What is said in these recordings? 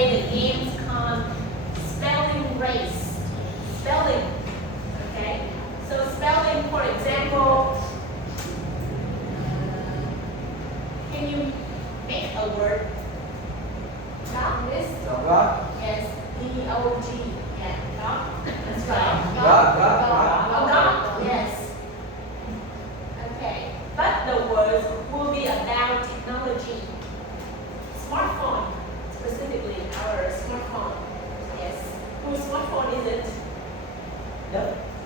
play the games called spelling race. Spelling. Okay. So spelling, for example, can you make a word? Dog. This. Dog. Yes. D-O-G. Yeah. Dog. That's right. Dog. Oh, dog. Yes. Okay. But the words will be about technology. Smartphone, specifically our smartphone. Yes. Whose smartphone is it?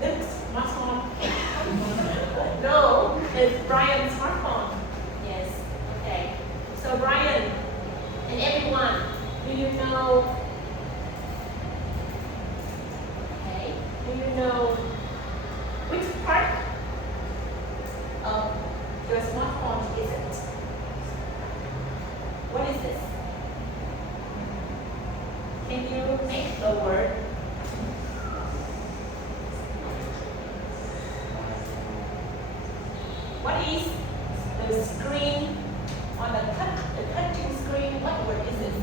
This smartphone. No, it's Brian's smartphone. Yes. Okay. So Brian and everyone, do you know? Okay. Do you know which part of your smartphone is it? What is this? Can you make the word? What is the screen on the touching screen? What word is it?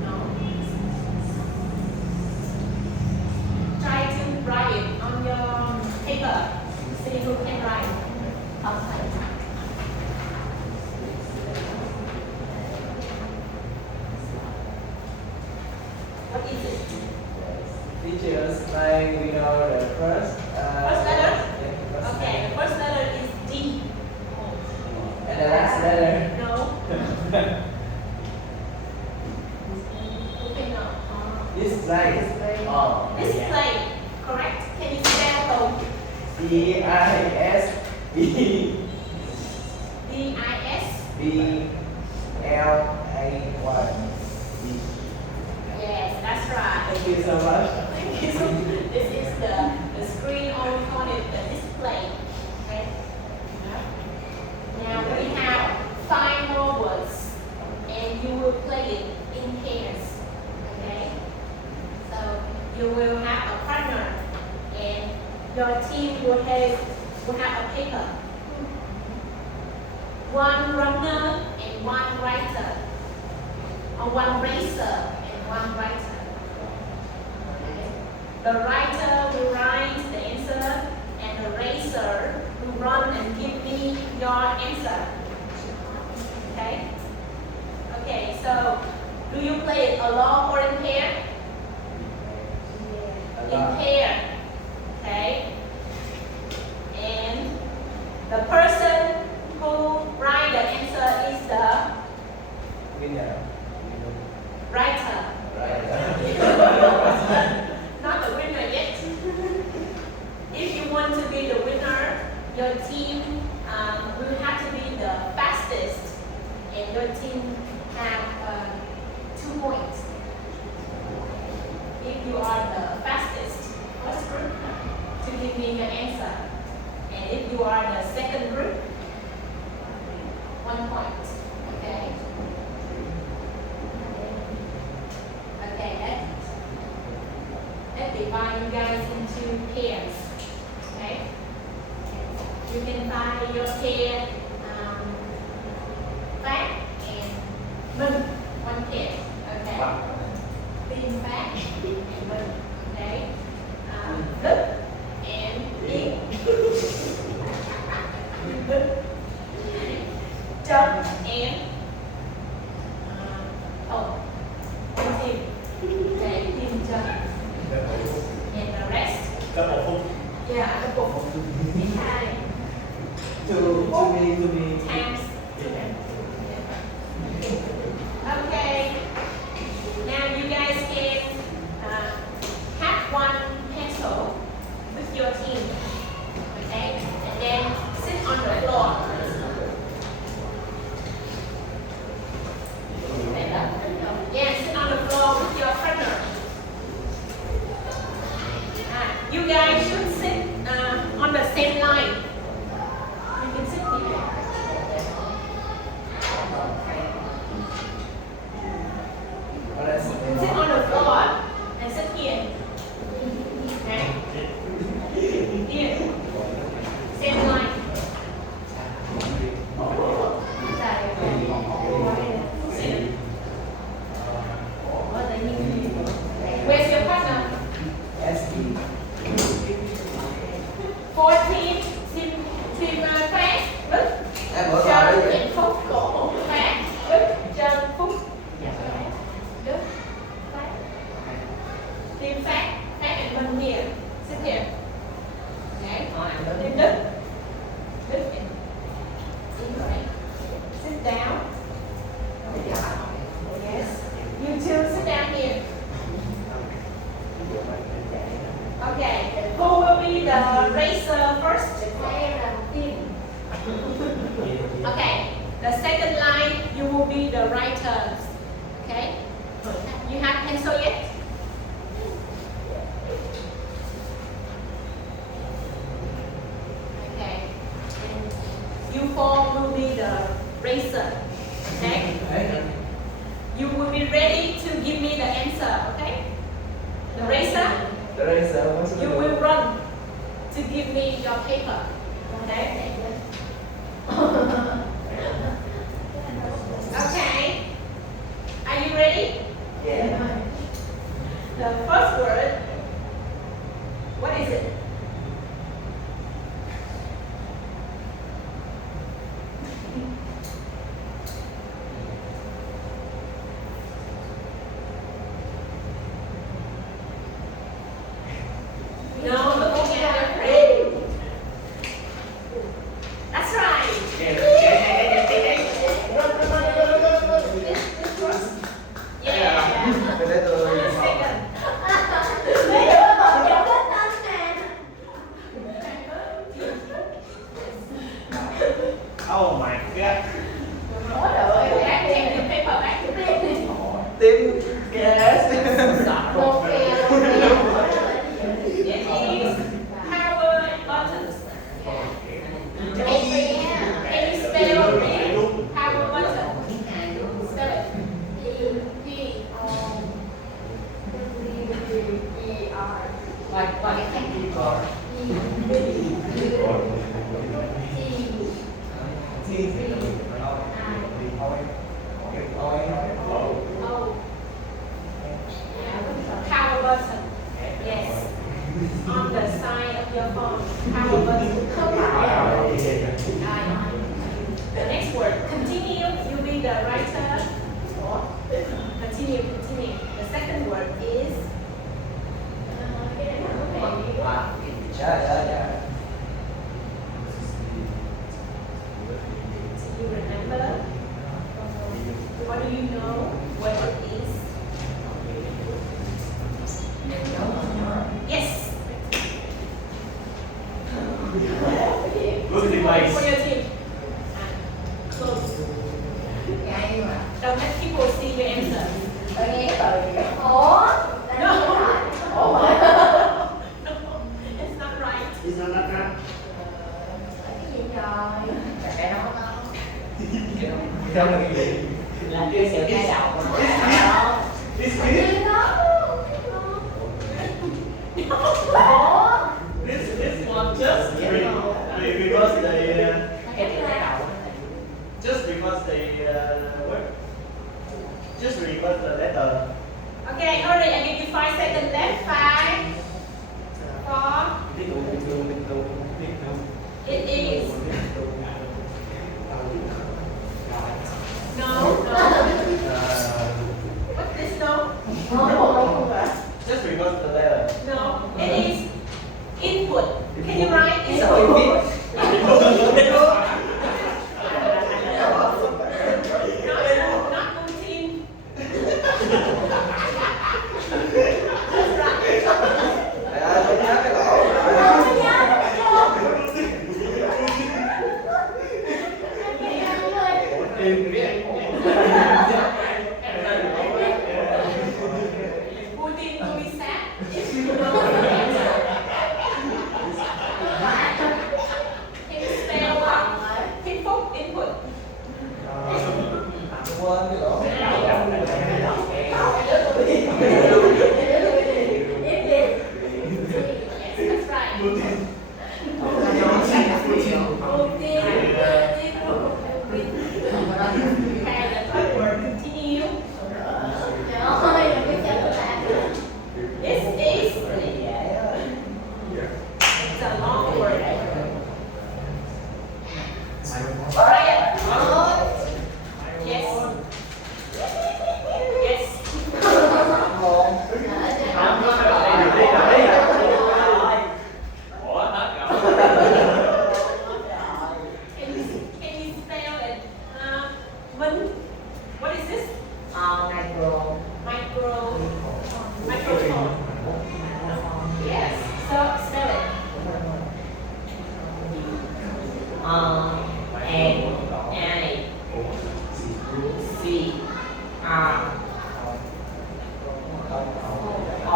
No. Try to write it on your paper. See who can write outside. What is it? Teachers, like we know the first. First letter? Yeah, first Okay, the first letter is D. And the last letter. No. Okay, no. Display. Oh. Display. Correct? Can you spell D-I-S-B. D-I-S? B-L-A-Y. Yes, that's right. Thank you so much. Thank you. So this is the screen, or we call it the display. Okay? Now we have 5 more words, and you will play it in pairs. Okay? So you will have a partner, and your team will have a paper. One runner and one writer, or one racer and one writer. Okay. The writer will write the answer, and the racer will run and give me your answer. Okay? Okay, so do you play it alone or in pair? In pair. Okay? And the person who write the answer is the Winner. writer. Not the winner yet. If you want to be the winner, your team will have to be the fastest, and your team have 2 points. If you are the fastest first group to give me your answer, and if you are the second group, 1 point. Okay. Okay, let's divide you guys into pairs. Okay? You can find your pair Phát and Minh. 1 pair. Okay? Tin Phát and Minh. Okay? Đức and Yến. Trâm and Tim. Okay, Tim Trâm. And the rest? Yeah, double. Okay. To me. Times 2. Okay. Now you guys can have 1 pencil with your team. Okay? And then sit on the floor. Yeah, sit on the floor with your partner. You guys should sit on the same line. You can sit here. Team Phát and Minh here. Sit here. Okay. Team Đức. Đức. Sit down. Yes. You two sit down here. Okay. Who will be the racer first? Okay. The second line, you will be the writers. Okay. You have pencil yet? Okay. And you four will be the racer. Okay. You will be ready to give me the answer. Okay. The racer. The racer, what's the You will run to give me your paper. Okay. Okay. Are you ready? Yeah. The first word. What is it? No, looking at your friend. That's right. Yeah. Cái đấy tôi Second. Oh my god. Back, take the paper back. tim gas. It is power buttons. Can you spell it? Power button. Spell it. Oh. Power button. Yes. On the side of your phone. Power button. The next word. Continue. You be the writer. Continue. The second word is. Yeah. Do you remember? Or do you know what it is? Yes. Look at the face. For your team. Close. Don't let people see your answer. No, it's not right. It's not that right. Theo là cái gì? Là chia sẻ cái đầu của This this one just because they just because they what? Just because the letter. Okay, hurry. I give you 5 seconds left. 5, 4. It is. No. What's this? No. Just because the letter. No. It is input. Can you write Sao input? biết? Not routine. That's right. Tôi nhớ cái lỗ.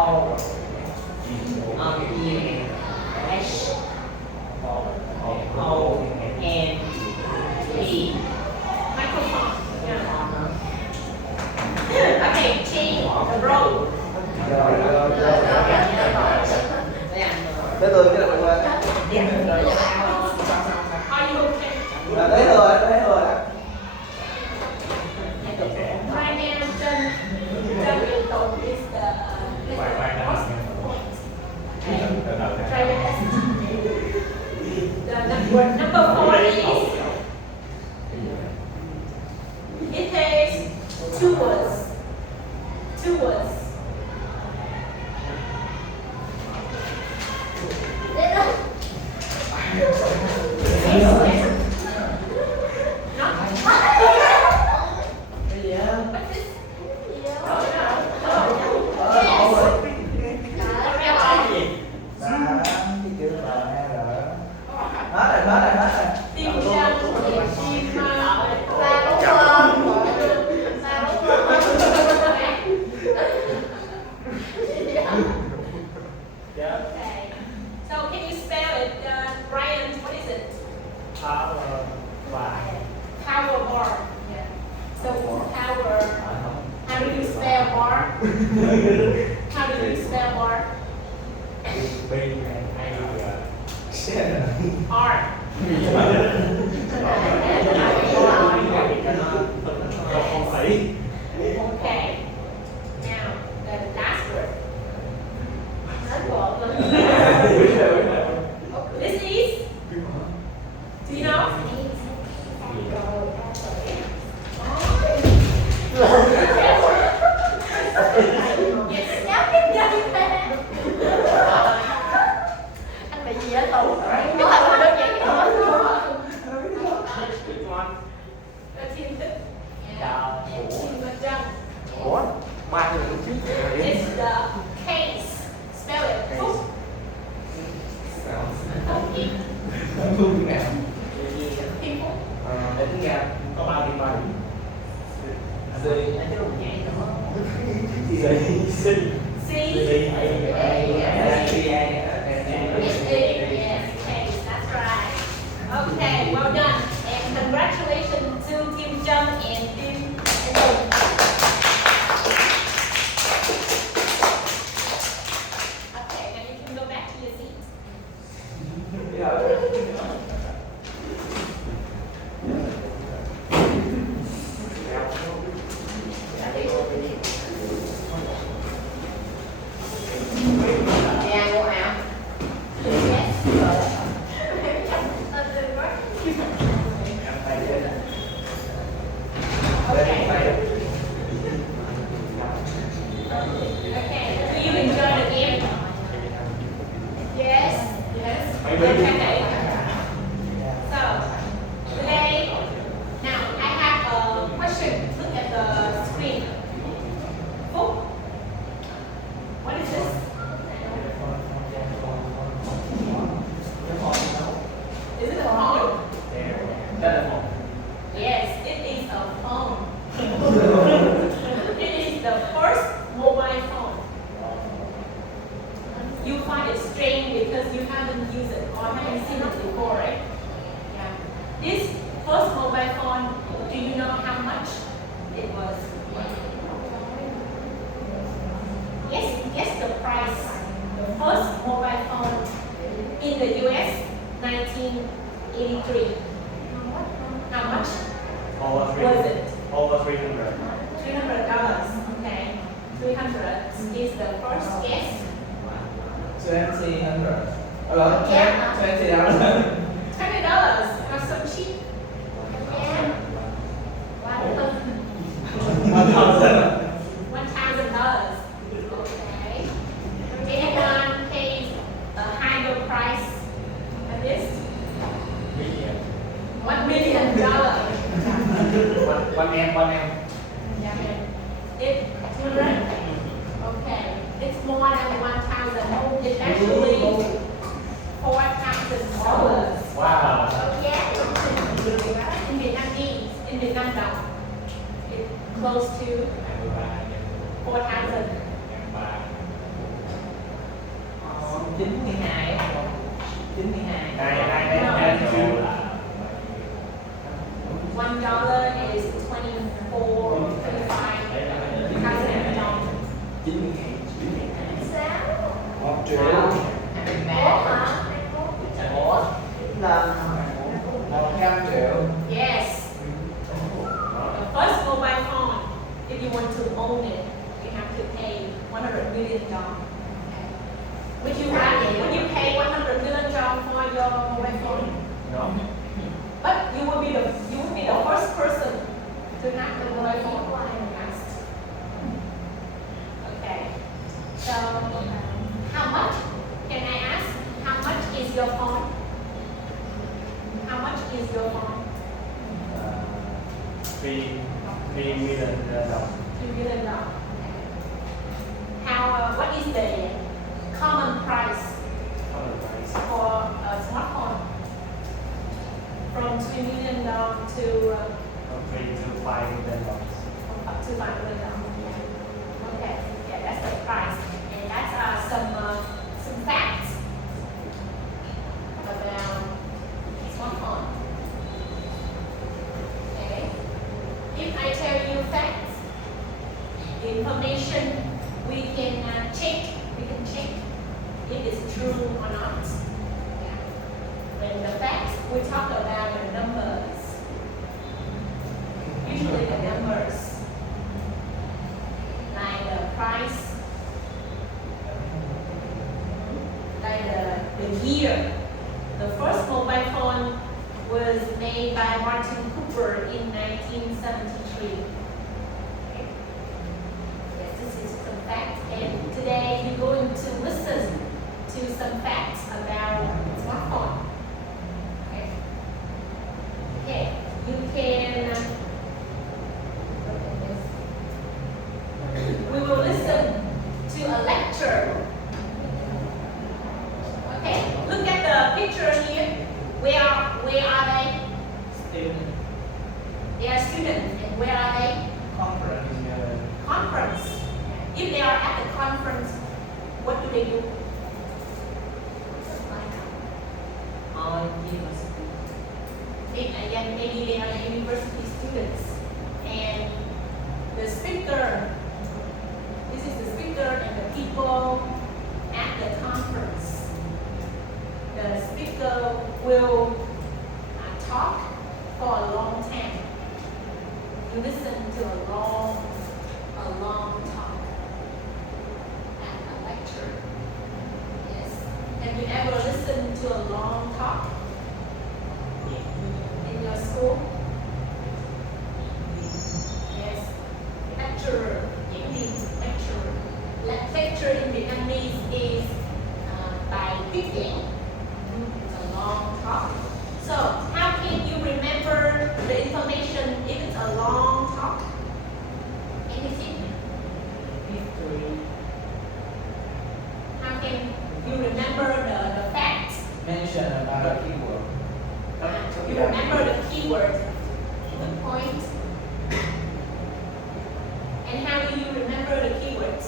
O E H O N E. Microphone. Yeah. Okay, change the road. rồi tới tôi cái được quên Are you okay? tới tôi Right now, John is the most point. Try your best. The number 4 is it takes 2 words. 2 words. cái gì á cái chữ R hết rồi Tìm ra chim Yeah. Okay. So can you spell it, Brian? What is it? Power by. Power bar. Yeah. So power. How do you spell bar? How do you spell bar? B R. không phải. Okay. Now the last word. This is. Do you know? Yes. Anh bị gì á tụ? Có phải là đơn giản vậy thôi. Tin tức. Yeah. Tin vật chân. ủa ba người lúc trước It's the case. Spell it. Phúc. Okay. phương nào Kim Phúc. để tiếng Nga Có 3 điểm 3 điểm. gì C. Yes, case. That's right. Okay, well done. And congratulations to Team Jung and Team Tùng. Okay, now you can go back to your seats. Nhà mua ảo. Okay, do you enjoy the game? Yes. Yes. Okay. So, today, now I have a question. Look at the screen. Phúc, what is this? Is it a phone? đây là một Yes, it is a phone. It is the first mobile phone. You find it strange because you haven't used it or haven't seen it before, right? Yeah. This first mobile phone, do you know how much it was? Yes, the price. The first mobile phone in the US, 1983. How much Over 3. was it? Over 300. $300. Okay. 300 is the first guess. 2000 rồi $20 $20. Not so cheap. $1,000. Okay. Anyone pays a higher price than this? $1 million. One em. It's 200. Okay. It's more than 1,000. It's actually $4,000. Wow. In Vietnamese, in Vietnam đồng, it's close to 4,000. 92 92 $1 is 24, 25 thousand đồng. 1 triệu. Ủa 23 hả? Ủa? Là 100 triệu. Yes. The first mobile phone, if you want to own it, you have to pay $100 million. Would you pay $100 million for your mobile phone? No. But you will be the first person to have the mobile phone. Okay. So how much? Can I ask? How much is your phone? How much is your phone? 3 million đồng. $2 million. How? What is the common price Common price. for a smartphone? From $3 million to From 3 to 5 million dollars. up to $5 million. Okay, yeah, that's the price, and that's some facts about smartphone. Okay, if I tell you facts, the information we can check. We can check if it's true or not. Yeah. When the facts, we talk about the numbers. Usually the numbers, like the price, like the year. The first mobile phone was made by Martin Cooper in 1973. Okay. Yes, this is some facts, and today you're going to listen to some facts about smartphone. Okay. Okay, you can. Look at this. We will listen to a lecture. Okay, look at the picture here. Where are they? Student. They are students, and where are they? Conference. Conference. If they are at the conference, what do they do? on university. Again, maybe they are university students, and the speaker. This is the speaker and the people at the conference. The speaker will talk for a long time. You listen to a long talk at a lecture. Yes. Have you ever listened to a long talk in your school? Yes. Lecturer. Lecturer. Lecture in Vietnamese is by speaking. It's a long talk. So, how can you remember the information if it's a long talk? Anything? History. How can you remember the facts? Mention about a keyword. You remember the keyword. Good point. And how do you remember the keywords?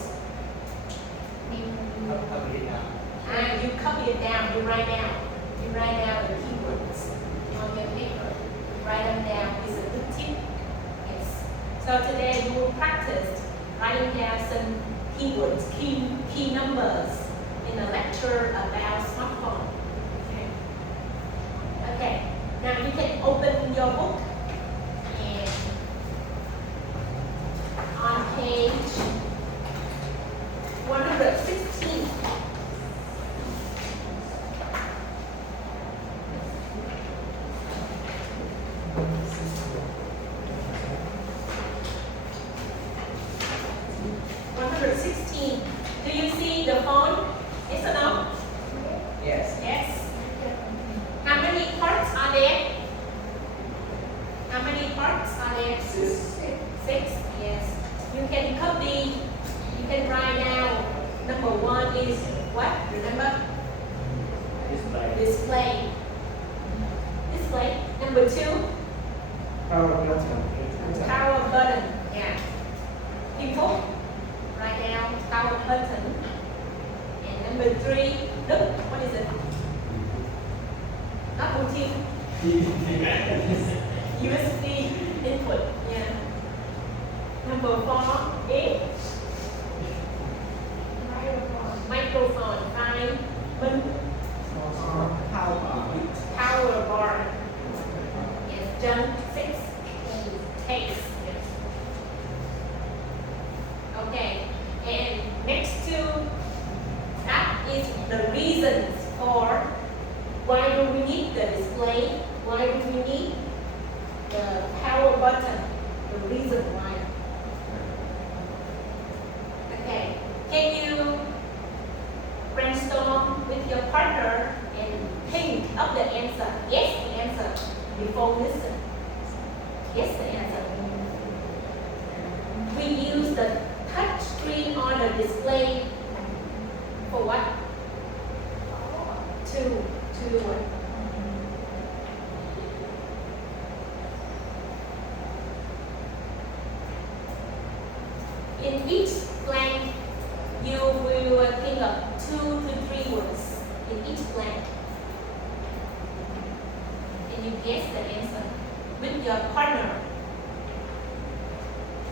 You copy it down, you write down. You write down the keywords on your paper. Write them down is a good tip. Yes. So today we will practice writing down some keywords, key numbers in a lecture about smartphone. Okay. Okay. Now you can open your book and on page 116. Do you see the phone? Yes or no? Yes. Yes. How many parts are there? How many parts are there? 6. 6. Yes. You can copy. You can write down. Number 1 is what? Remember? Display. Display. Display. Number 2, Power button. power button. Yeah. Input. Write down power button. And number 3, Look, what is it? Not Bluetooth. USB input. Yeah. Number 4 is microphone. 5. Power bar. Yes. Jump 6. Case. Yes. Okay. And next to that is the reasons for why do we need the display? Why do we need the power button? The reason why. Okay. Can you brainstorm with your partner and think of the answer? Guess the answer before listen. Guess the answer. We use the touch screen on the display for what? To do what? In each blank, you will think of 2 to 3 words in each blank. And you guess the answer with your partner.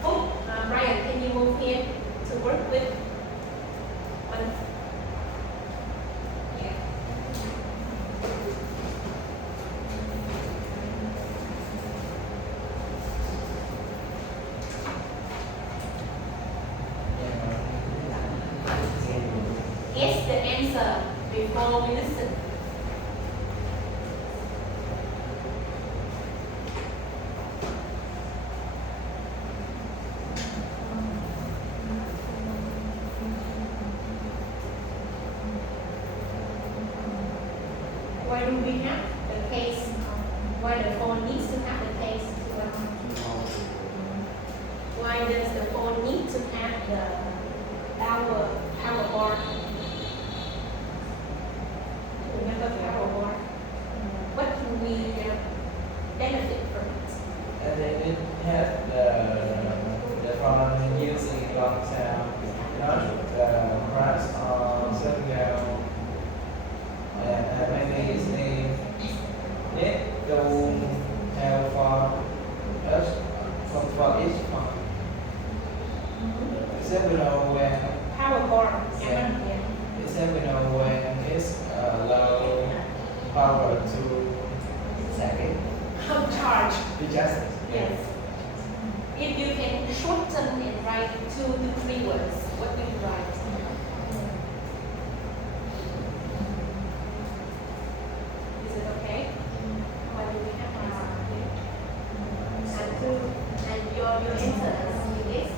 Oh, Brian, can you move here to work with one? Yeah. Guess the answer before we listen. Why do we have the case? Why the phone needs to have the case? Why does the phone need to have the power bar? Remember power bar? What can we benefit from it? And then it has the phone using long sound, not crash or shut down. And maybe it's need to have for us for each phone. Except we know when Power bar. Yeah. Yeah. except we know when it's low power to second. How charge? We just Yes. If you can shorten and write 2 to 3 words, what do you write? Is it okay? Why do we have answer? And your answer is this.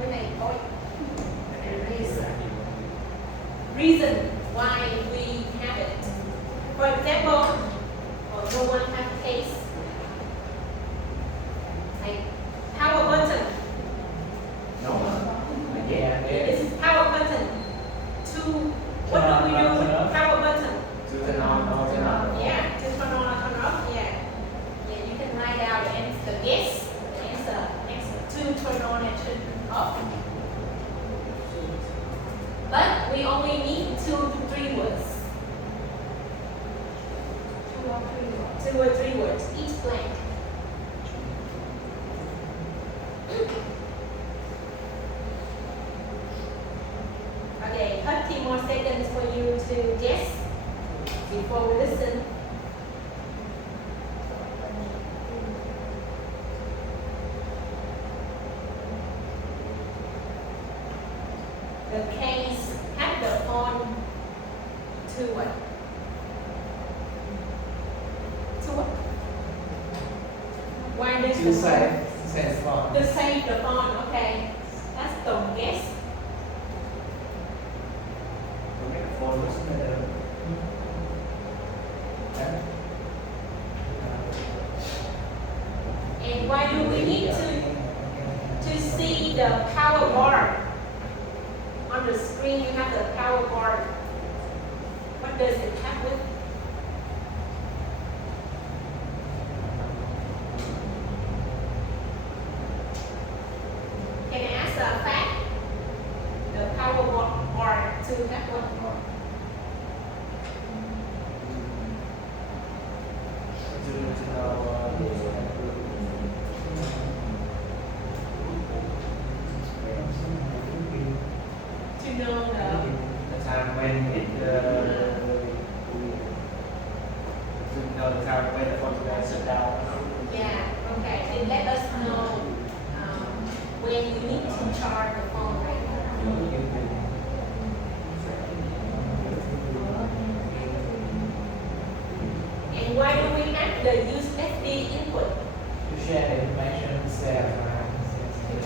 Cái này thôi. Reason why we have it. For example, no one has a case. Like power button. no. Yeah, This is power button. To what do we do with power button? To turn on or turn off. Yeah, to turn on or turn off. Yeah. Yeah, you can write down the answer. Yes, the answer. To turn on and turn off. But we only need 2 to 3 words. 2 or 3 words, each blank. Okay, 30 more seconds for you to guess before we listen. The case had the phone to what? To what? Why does To the save phone. to save the phone? Okay, that's the guess. The microphone was better. And why do we need to see the power bar? On the screen you have the power bar. What does it have with?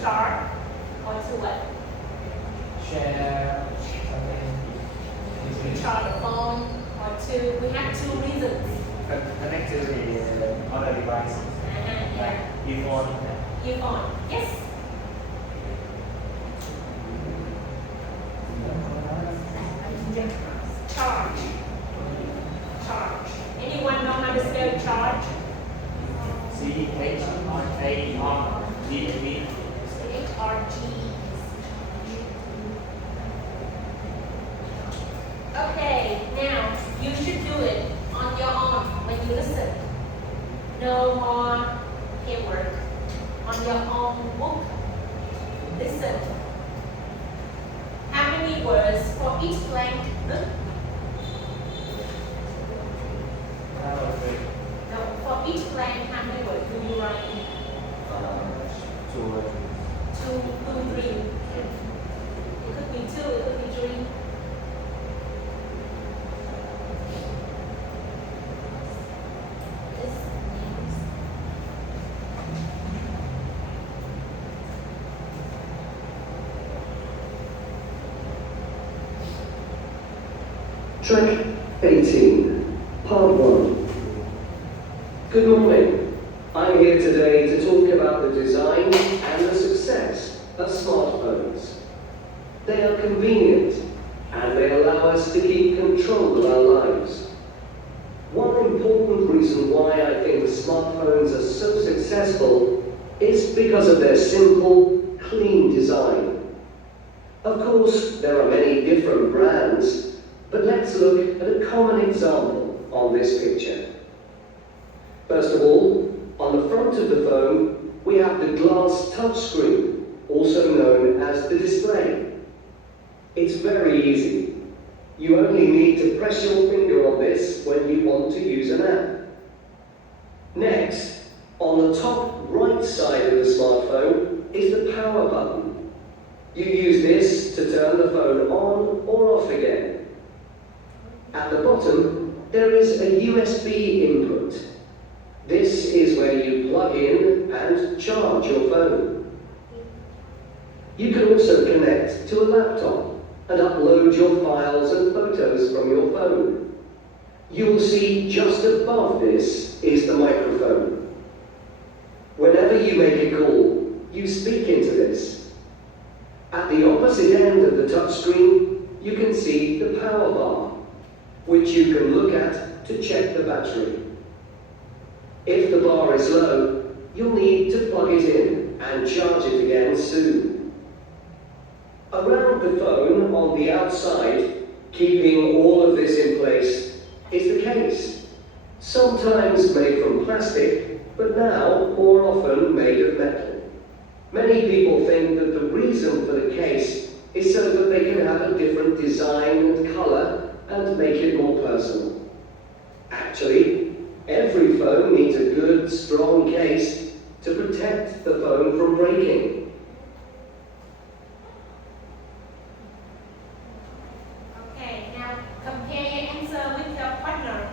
charge or to what? Share To something. charge the phone or to, we have two reasons. Connect to the other device. Yeah. Earphone. Earphone. Yes. Charge. Charge. Anyone know how to spell charge? CHARGE. CHRG. Okay, now you should do it on your own when you listen. No more paperwork. On your own book. Listen. How many words for each blank book? No, for each blank, how many words do you write? Two, three. It could be two, it could be three. This means Track 18, Part 1. Good morning. I'm here today to talk about the design and the success of smartphones. They are convenient and they allow us to keep control of our lives. One important reason why I think smartphones are so successful is because of their simple, clean design. Of course, there are many different brands, but let's look at a common example on this picture. First of all, on the front of the phone, we have the glass touchscreen, also known as the display. It's very easy. You only need to press your finger on this when you want to use an app. Next, on the top right side of the smartphone is the power button. You use this to turn the phone on or off again. At the bottom, there is a USB input. This is where you plug in and charge your phone. You can also connect to a laptop and upload your files and photos from your phone. You'll see just above this is the microphone. Whenever you make a call, you speak into this. At the opposite end of the touchscreen, you can see the power bar, which you can look at to check the battery. If the bar is low, you'll need to plug it in and charge it again soon. Around the phone on the outside, keeping all of this in place, is the case. Sometimes made from plastic, but now more often made of metal. Many people think that the reason for the case is so that they can have a different design and color and make it more personal. Actually, every phone needs a good, strong case to protect the phone from breaking. Okay, now compare your answer with your partner.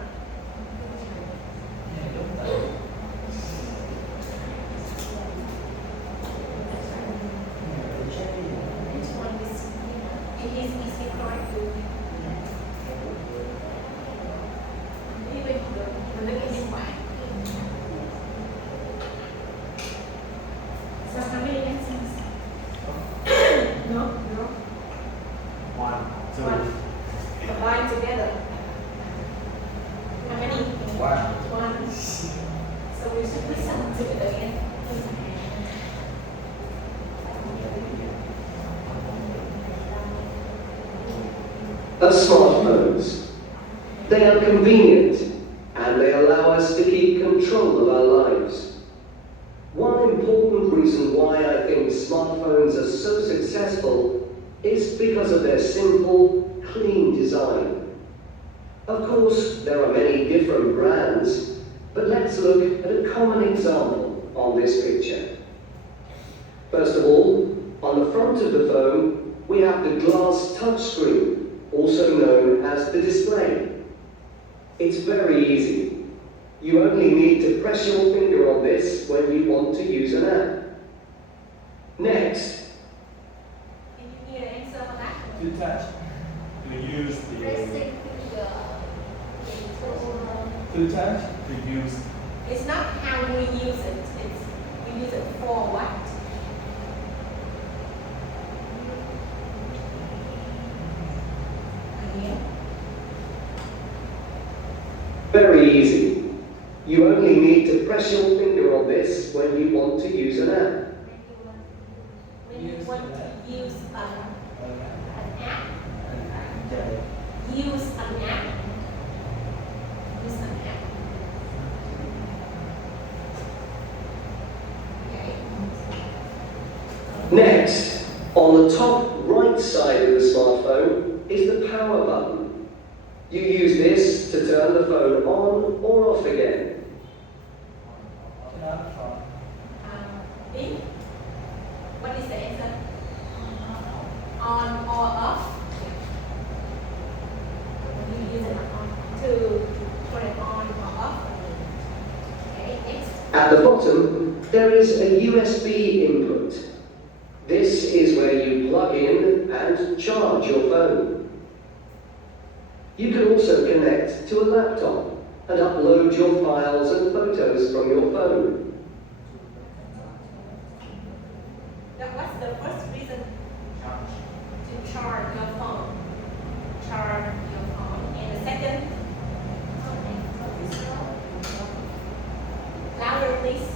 Which one is easy correct? Even the look is white. So how many answers? No. One, two. One. Combine together. How many? One. So we should listen to it again. Of smartphones. They are convenient and they allow us to keep control of our lives. One important reason why I think smartphones are so successful is because of their simple, clean design. Of course, there are many different brands, but let's look at a common example on this picture. First of all, on the front of the phone, we have the glass touchscreen, also known as the display. It's very easy. You only need to press your finger on this when you want to use an app. Next, Can you hear the answer for that? To touch. To use the Pressing finger. To touch. to use It's not how we use it. It's we use it for what? Again. very easy. You only need to press your finger on this when you want to use an app. When you want to use an app, chạy use an app. Use an app. Okay. Next, on the top right side of the smartphone is the power button. You use this to turn the phone on or off again. Not from. In. What is the answer? On or off? You use it on to turn it on or off. Okay, next. At the bottom, there is a USB input. This is where you plug in and charge your phone. You can also connect to a laptop and upload your files and photos from your phone. What's the first reason to charge your phone? Charge your phone. And the second? Louder, please.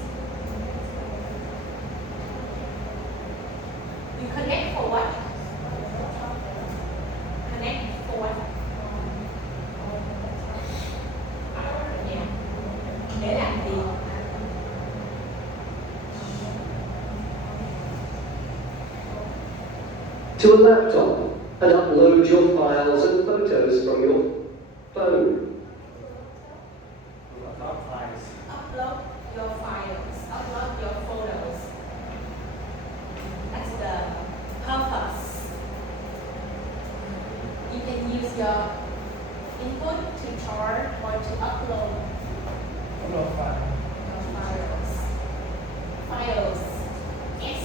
You connect for what? Connect for what? Yeah. Để làm gì? To a laptop and upload your files and photos from your phone. upload files. Upload your files, upload your photos. That's the purpose. You can use your input to charge or to upload Upload file. your files. Files. Yes.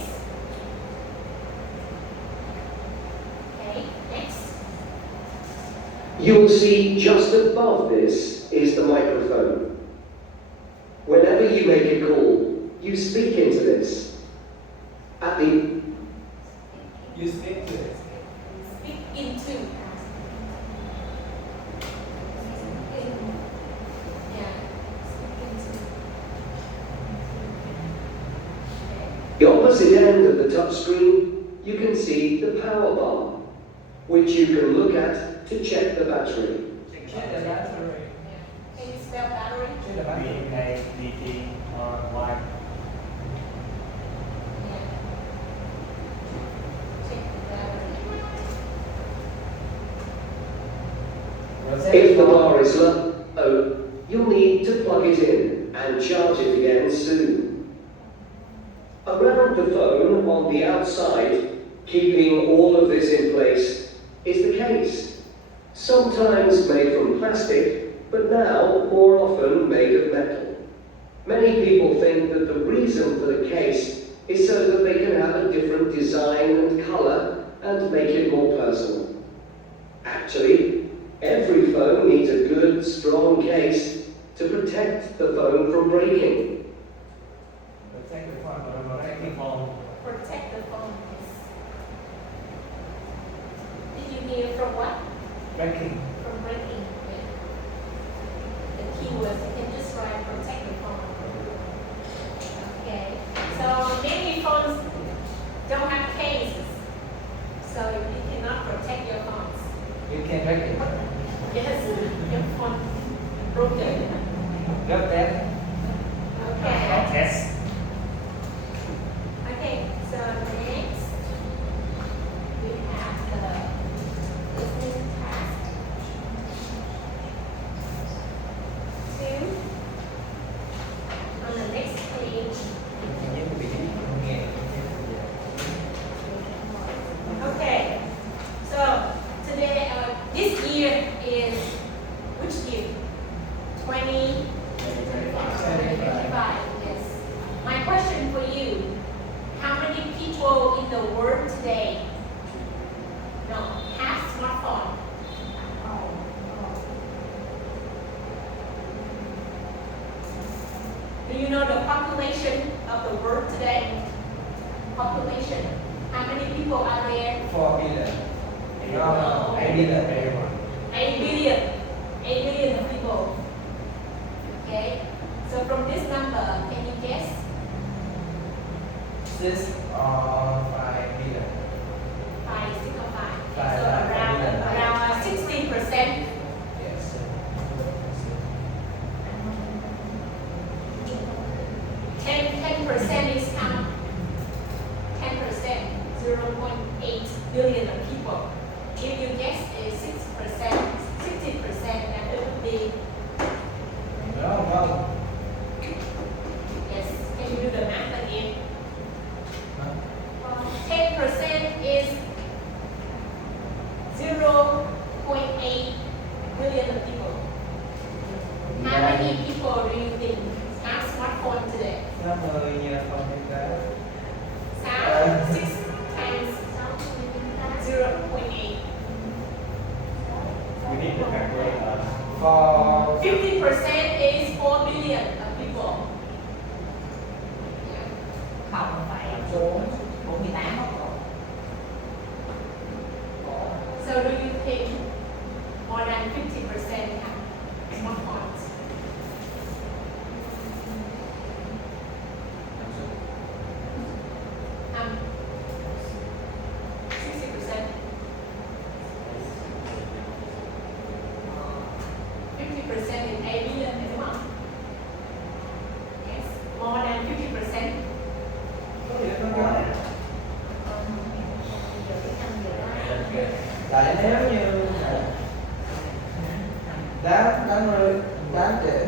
Okay, next. You'll see just above this is the microphone. Whenever you make a call, you speak into this. At the You speak to it. Speak into. Yeah. Speak into. Okay. The opposite end of the touchscreen, you can see the power bar, which you can look at to check the battery. Check the battery. Can you spell battery? Check the battery. BATTRY. Yeah. Check the battery. If the bar is low, you'll need to plug it in and charge it again soon. Around the phone on the outside, keeping all of this in place, is the case. Sometimes made from plastic, but now more often made of metal. Many people think that the reason for the case is so that they can have a different design and color and make it more personal. Actually, every phone needs a good, strong case to protect the phone from breaking. Protect the phone. Protect the phone. Protect the phone. Did you hear from what? Breaking. From breaking. Yeah. The keywords, you can just write protect the phone. Okay. So many phones don't have cases. So you cannot protect your phones. You can break it. Yes, your phone broken. Grab that. Okay. Test. Okay, so next we have the listening task. 2. On the next page. Okay, so today, this year is which year? 2025, yes. population. How many people are there? 4 billion. No, 8 billion. 8 billion. 8 billion of people. Okay. So from this number, can you guess? 6 or 5 billion. 5, 6 or 5. Five, So five billion. around 16%. Yes. 10% is how? 10%, 0.8 billion of people. If you guess is 6%, 60%, then it would be, No, no. yes, can you do the math again? Huh? 10% is 0.8 billion of people. How many people do you think have smartphone today? 50 nhân 0.8. 6 times 0.8. We need to calculate. For 50% is 4 billion of people. Yeah. Không phải 48 mất rồi. So do you think more than 50% have smartphones? Um, 60%. 50% is 8 billion, đúng không? Yes, more than 50%. tại nếu như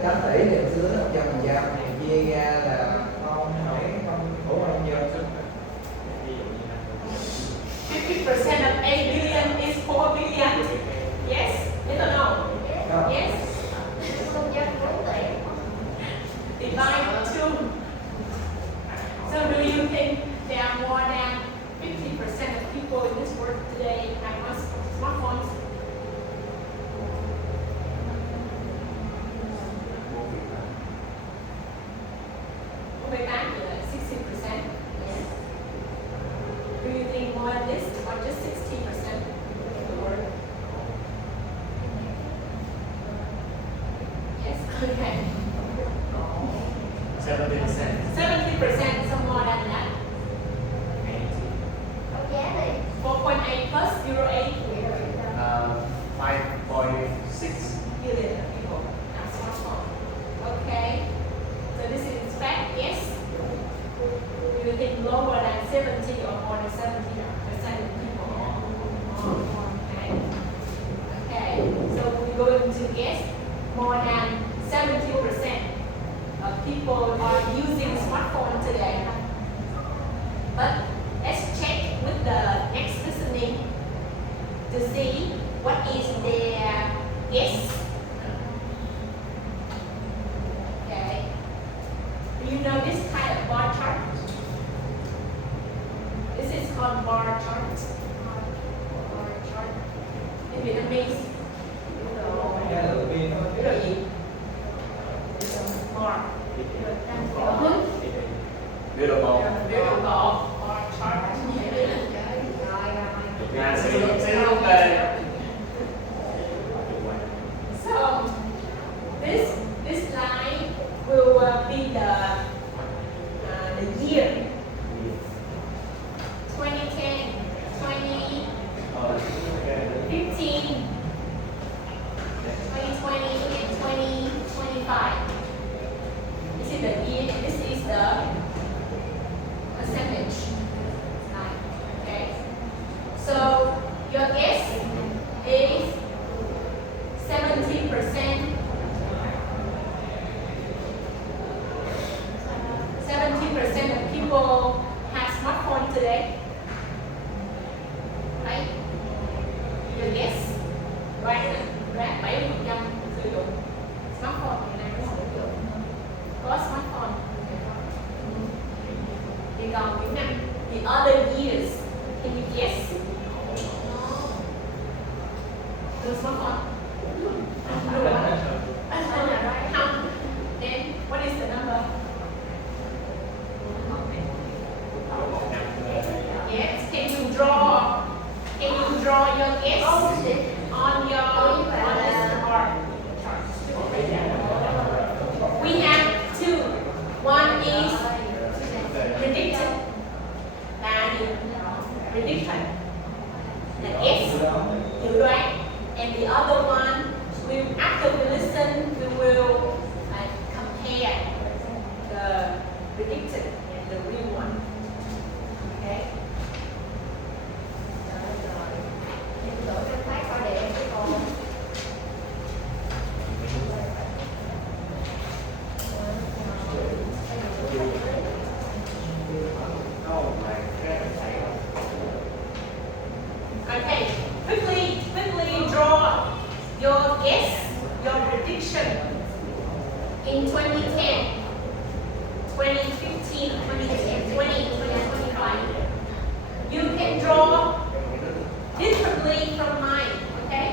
8 tỷ thì dưới 100% thì chia ra là không không nhiêu. 50% of 8 billion is 4 billion. Yes? Yes or no? No. Yes? Công dân 4 tỷ. Divide by 2. So do you think there are more than 50% of people in this world today have smartphones? Way back to 60%. Yes. Do you think more than this or just 60% of the world? Yes, okay. 70%. 70%, so more than that. Có giá đi. 4.8 plus 0.8 5.6. billion of people have smartphone. Okay. So this is fact, yes? Do you think lower than 70 or more than 70% of people? Okay. Okay. So we're going to guess more than 70% of people are using smartphone today. But let's check with the next listening to see what is their guess. Okay. Do you know this kind of bar chart? This is called bar chart. Bar chart. In Vietnamese. Nghe là pin thôi. Cái đồ gì? Bar. Đưa đồ bò. Biểu đồ cột. Bar chart. Nga sẽ không tệ. So this line will be the year 2010, 2015, 2020, and 2025. This is the year. This is the percentage line. Okay. So your guess is 70%. 70% of people have smartphone today. Right? Your guess? Right? Right? 70% sử dụng smartphone ngày nay mới sử dụng. Có smartphone. Thì còn những năm, the other years, can you guess? No smartphone. Không. Then what is the number? prediction. The S, dự đoán. And the other one, after we listen, we will compare the predicted and the real one. Okay? Em đổi cái phát qua để em cho cô. Okay, quickly draw your guess, your prediction in 2010, 2015, 2010, 2025. You can draw differently from mine, okay?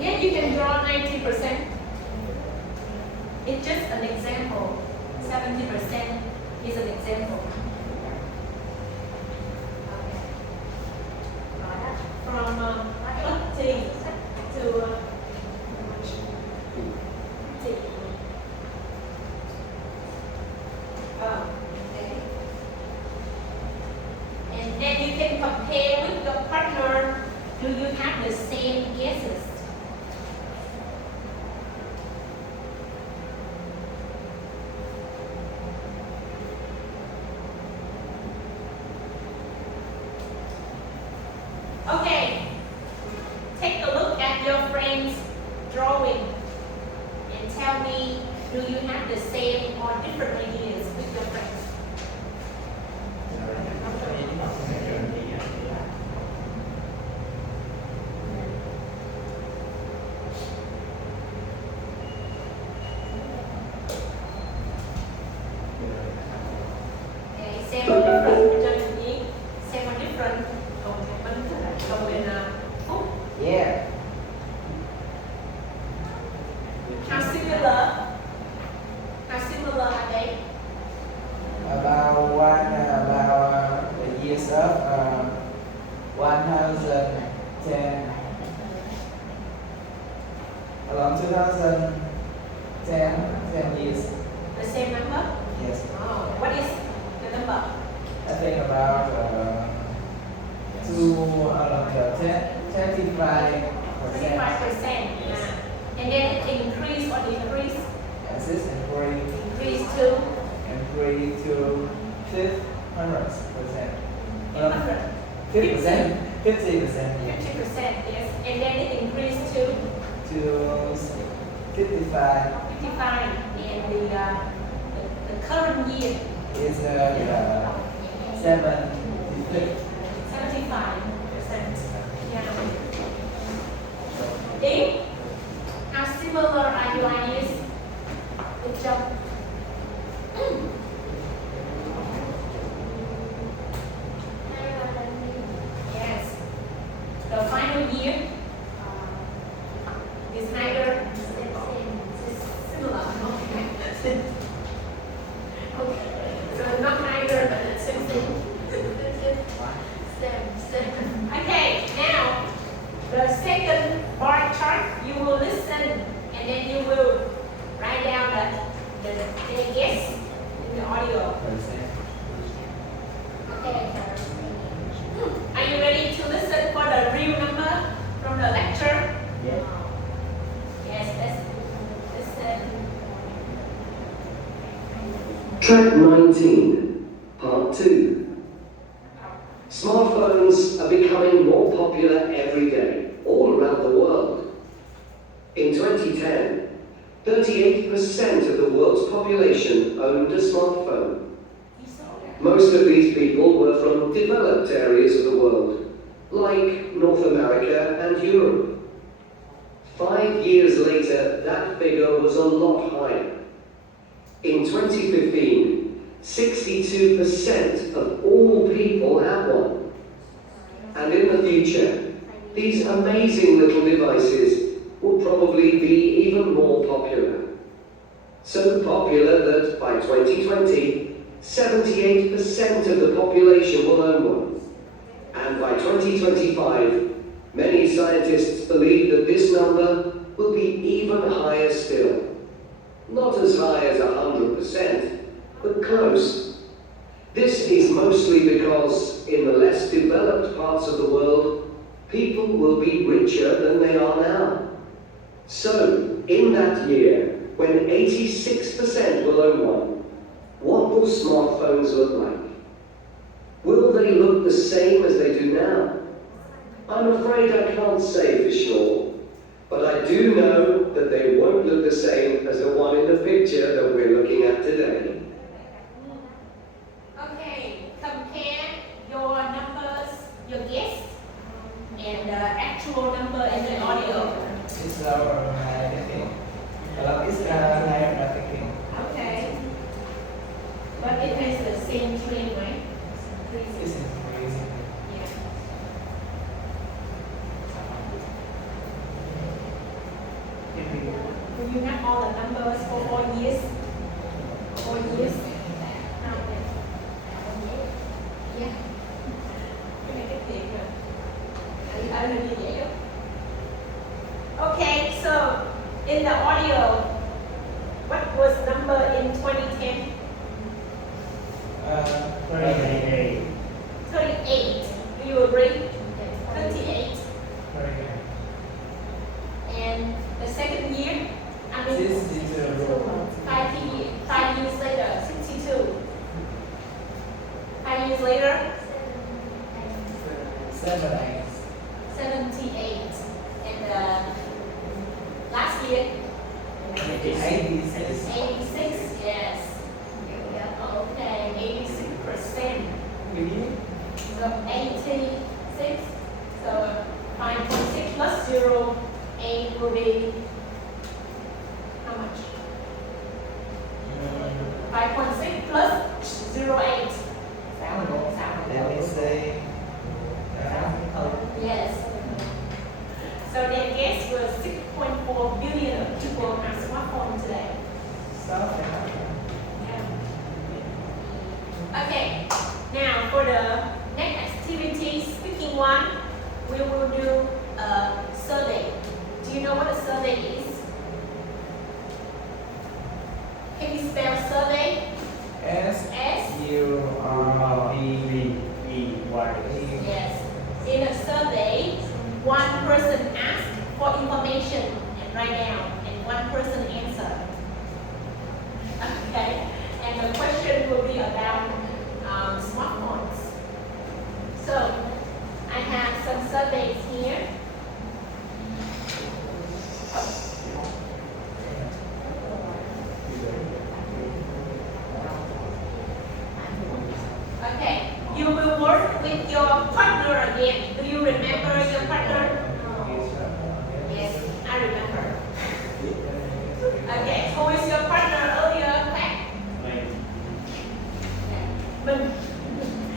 Yeah, you can draw 90%. It's just an example. 70% is an example. From T to T. And then you can compare with your partner. Do you have the same guesses? Okay, take a look at your friend's drawing and tell me, do you have the same or different ideas with your friends? Okay, same or different? Cho mình biết same or different. Còn bên Phúc. Yeah. How similar? How similar are they? About the years of 1010. Around 2010, 10 years. The same number? Yes. Oh, what is the number? I think about 25%. 25%. Yeah. And then it increase or decrease? Yes, it's Increase to increase to 500%. 100. 50%. 50%. Yeah. 50%, yes. And then it increased to To 55 55. And the current year, is 75. 75%. Yeah. Dave, how similar are your ideas? Good job. Yes. The final year is neither similar. Okay. Okay. So not neither, but same. Okay, now the second bar chart, you will listen and then you will write down the guess in the audio. Okay. Are you ready to listen for the real number from the lecture? Yeah. Yes, let's listen. Track 19, Part 2. Smartphones are becoming more popular every day, all around the world. In 2010, 38% of the world's population owned a smartphone. Most of these people were from developed areas of the world, like North America and Europe. 5 years later, that figure was a lot higher. In 2015, 62% of all people have one. And in the future, these amazing little devices will probably be even more popular. So popular that by 2020, 78% of the population will own one. And by 2025, many scientists believe that this number will be even higher still. Not as high as 100%, but close. This is mostly because in the less developed parts of the world, people will be richer than they are now. So, in that year, when 86% will own one, what will smartphones look like? Will they look the same as they do now? I'm afraid I can't say for sure, but I do know that they won't look the same as the one in the picture that we're looking at today. Okay, compare your numbers, your guess, and the actual number in the audio. It's lower thinking. Kalau is higher thinking. Okay. But it has the same trend, right? This is crazy. Yeah. Do you have all the numbers for 4 years? 4 years? How many? Yeah. Cái này cái thiệt rồi. Ở lên như vậy đó. Okay, so in the audio, what was number in 2010? 38. 38. Do you agree? 38. Very good. And the second year, I mean, 62. 5 years later, 62. 5 years later, 78. 78. And last year, 86. 86. Yes. Okay, 86%. Really? So 86. So 5.6 plus 0, 8 will be how much? 5.6 plus 0.8. Let me say. Yes. So their guess was 6.4 billion people have smartphones today. Okay. Now for the next activity, speaking one, we will do a survey. Do you know what a survey is? Can you spell survey? S S. U R V E Y. Yes. In a survey, one person asks for information and write down, and one person answer. Okay. And the question will be about smartphones. So I have some surveys here. Okay, you will work with your partner again. Do you remember your partner? Yes, I remember. Okay, who is your partner earlier? Pat? Minh.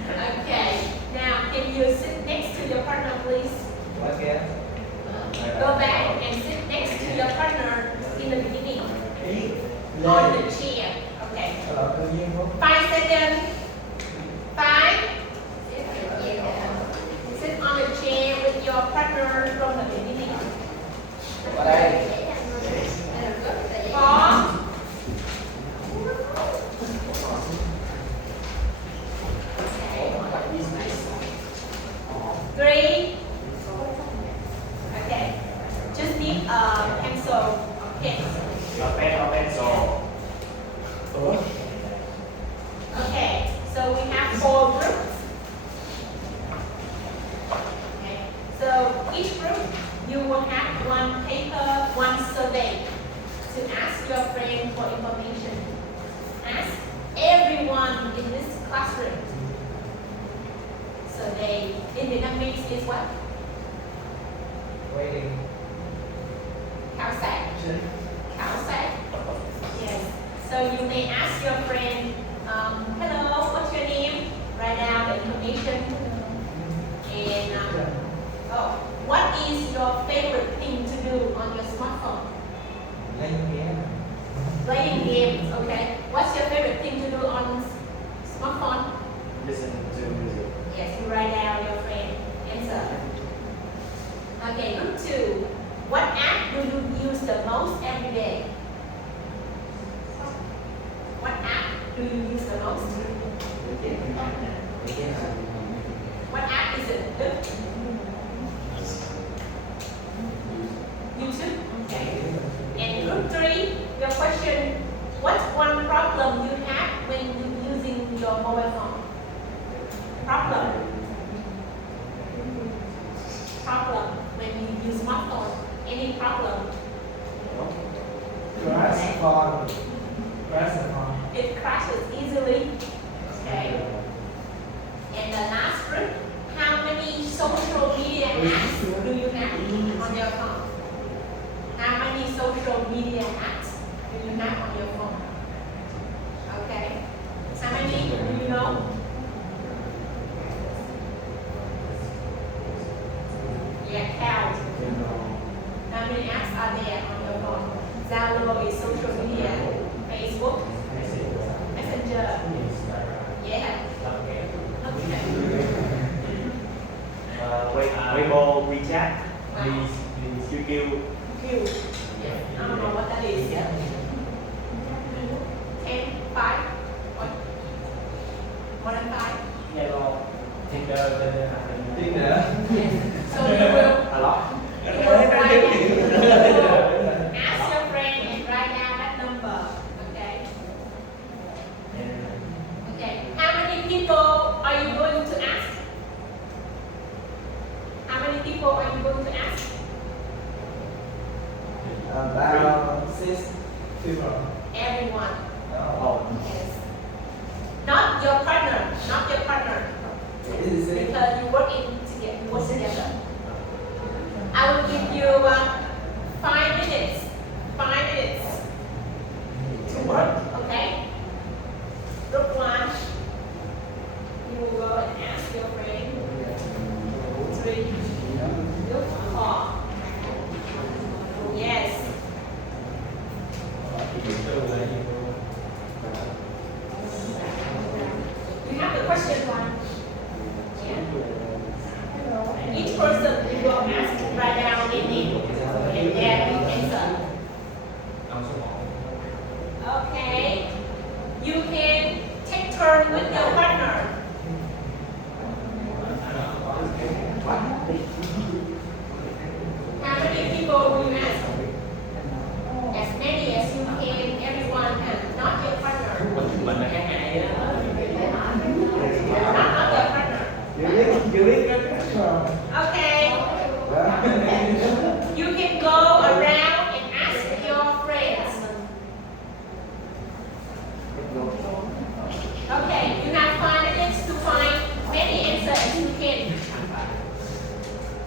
Okay, now can you sit next to your partner, please? Okay. Go back and sit next to your partner in the beginning. On the chair. Okay. 5 seconds. 5. Sit on the chair with your partner from the beginning. Ở đây. 4. 3. Okay. Just need a pencil. Okay. Open, so. Okay. So we have 4 groups. Okay. So each group you will have one paper, one survey to ask your friend for information. Ask everyone in this classroom. Survey in Vietnamese is what? Waiting. Khảo sát. Khảo sát. Yes. So you may ask your friend, hello, what's your name? Write down the information. And what is your favorite thing to do on your smartphone? Lên game. Playing games, okay. What's your favorite thing to do on smartphone? Listen to music. Yes, you write down your friend answer. Okay, group 2. What app do you use the most every day? What app do you use the most? What app is it? YouTube? Okay. And group 3, your question, what's one problem you have when you're using your mobile phone? Problem. Problem when you use smartphone. Any problem? Crash phone. Crash phone. It crashes easily. Okay. And the last group, how many social media apps do you have on your phone? How many social media apps do you have on your phone? Okay. How many do you know? Yeah, count. How many apps are there on your phone? Zalo is social media. Facebook, Messenger. Yeah. Okay. Weibo, WeChat, Wow. QQ. Q. Yeah. I don't know what that is. 10, 5, or more than 5. Hello. Tinder. Yes. So you will A lot. ask your friend and write down that number. Okay. Okay. How many people are you going to ask? How many people are you going to ask? About 6 people. Everyone. Oh. Yes. Not your partner. Not your partner. Is it? Because you work together. I will give you 5 minutes. 5 minutes to work. Okay. Group 1. You will go and ask your friend. 3. Group 4. Yes. You have the question one. Yeah. Each person you will ask write down their name and then you answer. Okay. You can take turn with your partner. How many people will you ask? As many as you can, everyone, and not your partner. Mình là cái hai đó. Not your partner. You biết cái phone. Okay. You can go around and ask your friends. Okay, you have 5 minutes to find many answers as you can.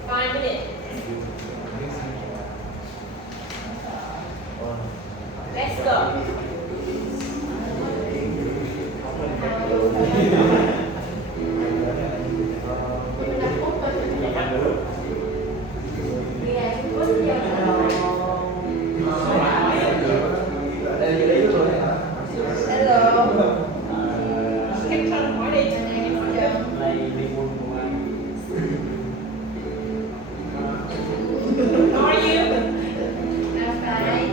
5 minutes. Let's go. Take turn hỏi đi. How are you? I'm fine.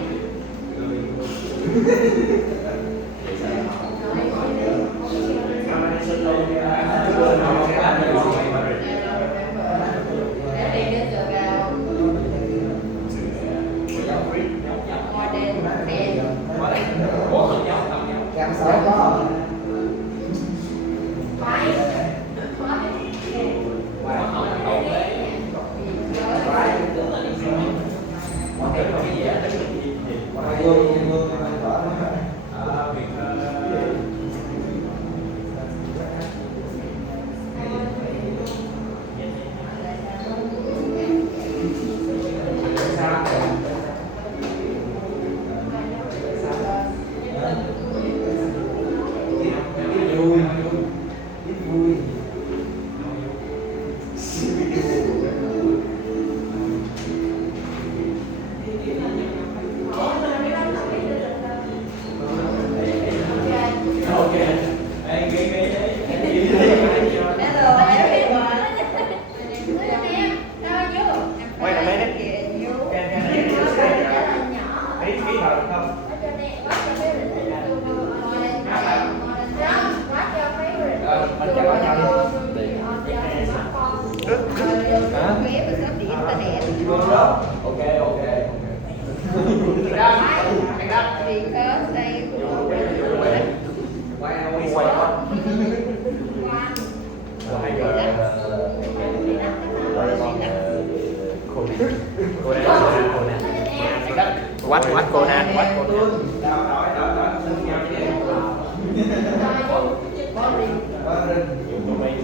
Quá rinh. tụi mình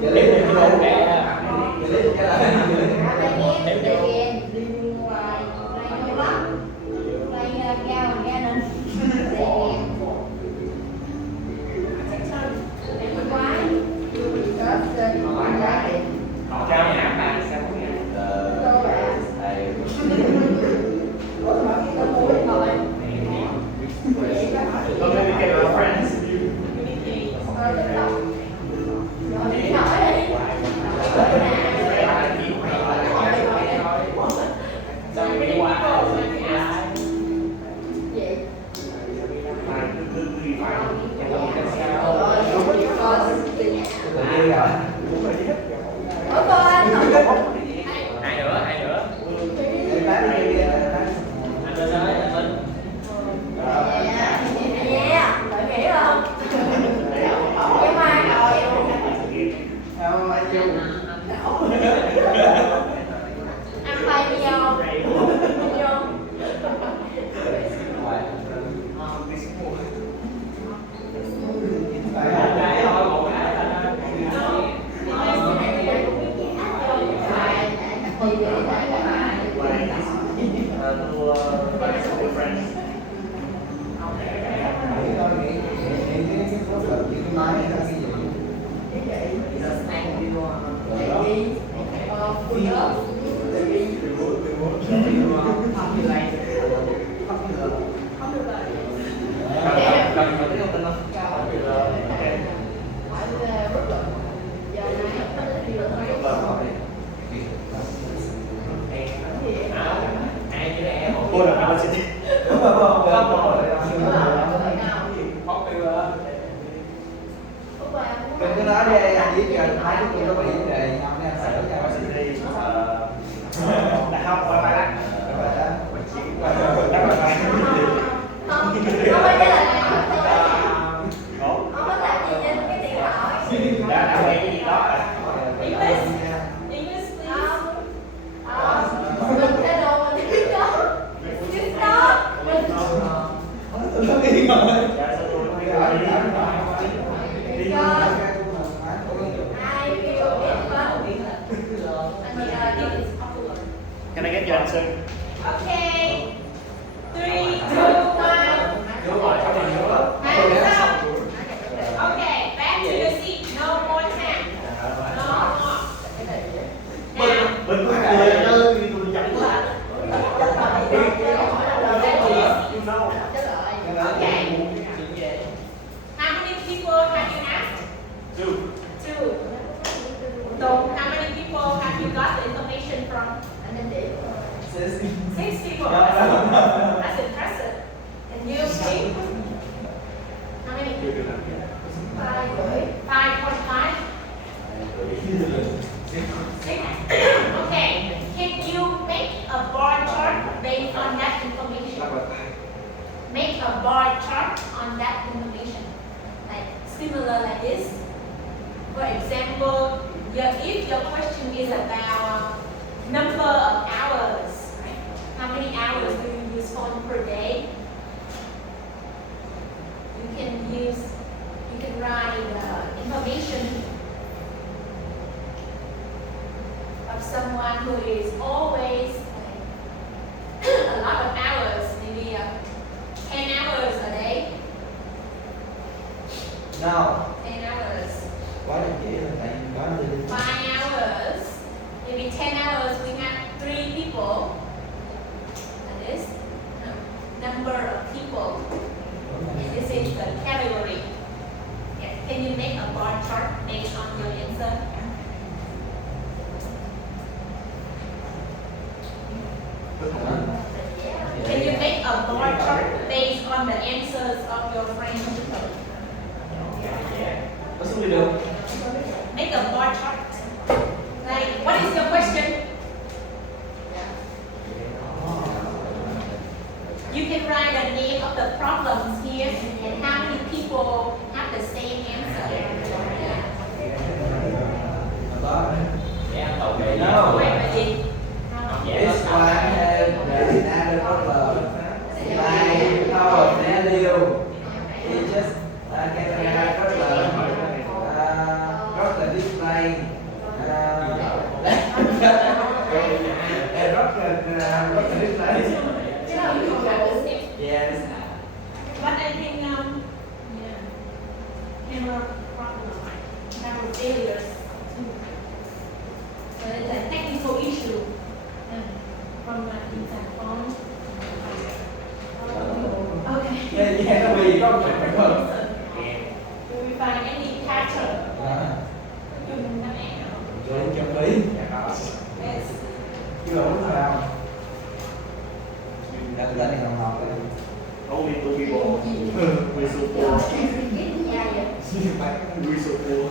Vậy lấy cái này. Vậy lấy cái này. họ trao nhà bạn sao cũng nghe không nên get our friends ai nữa anh lên ơi anh Minh cái thôi một cái cô là bạn sẽ Đúng rồi, không đừng có nói đi, anh viết cho thấy chúng tôi có vấn đề nhau nha, sợ nhau sẽ đi đại học qua bài đó đã quen cái gì đó English, Can I get your answer? Okay. 3, 2, 1. đúng rồi, cái này đúng rồi. Okay, back to your seat. No more time. No more. Now, Mình có cười ơi, tôi chẳng quá. okay. How many people have you asked? Two. 2. So, how many people have you got the information from? 6 people. That's impressive. And you, Steve? How many? 5.5. Okay. Can you make a bar chart based on that information? Make a bar chart on that information. Like similar like this. For example, if your question is about number of hours, right? How many hours do you use phone per day? You can write information of someone who is always a lot of hours, maybe 10 hours a day. No, 10 hours. quá đơn giản là tại quá đơn 5 hours. Maybe 10 hours we have 3 people. That is number of people. And this is the category. Yes. Can you make a bar chart based on your answer? Can you make a bar chart based on the answers of your friends? Có xuống đi được. Make a bar chart. Like, what is your question? You can write the name of the problems here and how many people have the same answer. Đó. Okay. No. Wait, wait, wait. This one has the added problem. By power value. But I think camera problem, camera failures too. So it's a technical issue from my inside phone. Okay. Nghe nó bị có phải không? Do we find any pattern? Dùng đáp án nào? Rồi chậm lý. Yes. Chứ là lúc nào? Đặt tên này đồng học này. Only two people. We so poor. We so poor.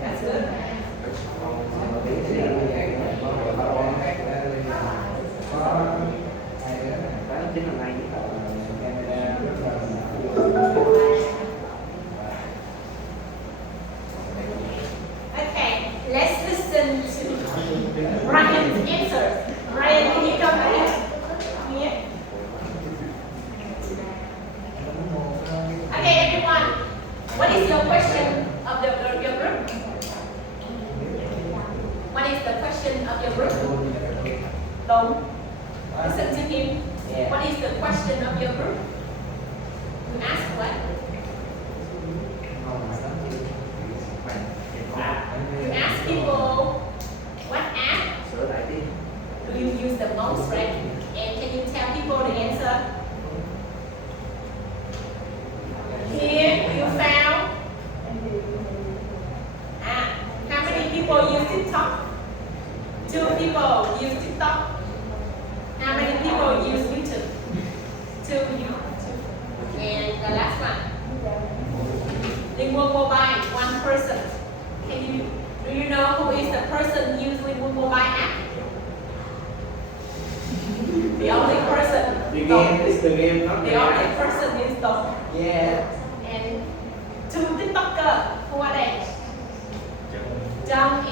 That's good. Okay, let's listen to Brian's answer. Brian, can you come back here? Okay, everyone. What is your question of your group? What is the question of your group? Don't listen to him. What is the question of your group? You ask what? You ask people what app do you use the most, right? And can you tell people the answer? Here you found. How many people use TikTok? 2 people use TikTok. How many people use YouTube? 2 you. And the last one. Lingua Mobile, 1 person. Do you know who is the person using Lingua Mobile app? The only person. The game is the game, not The only person is Dong. Yeah. And 2 TikToker. Who are they? Jung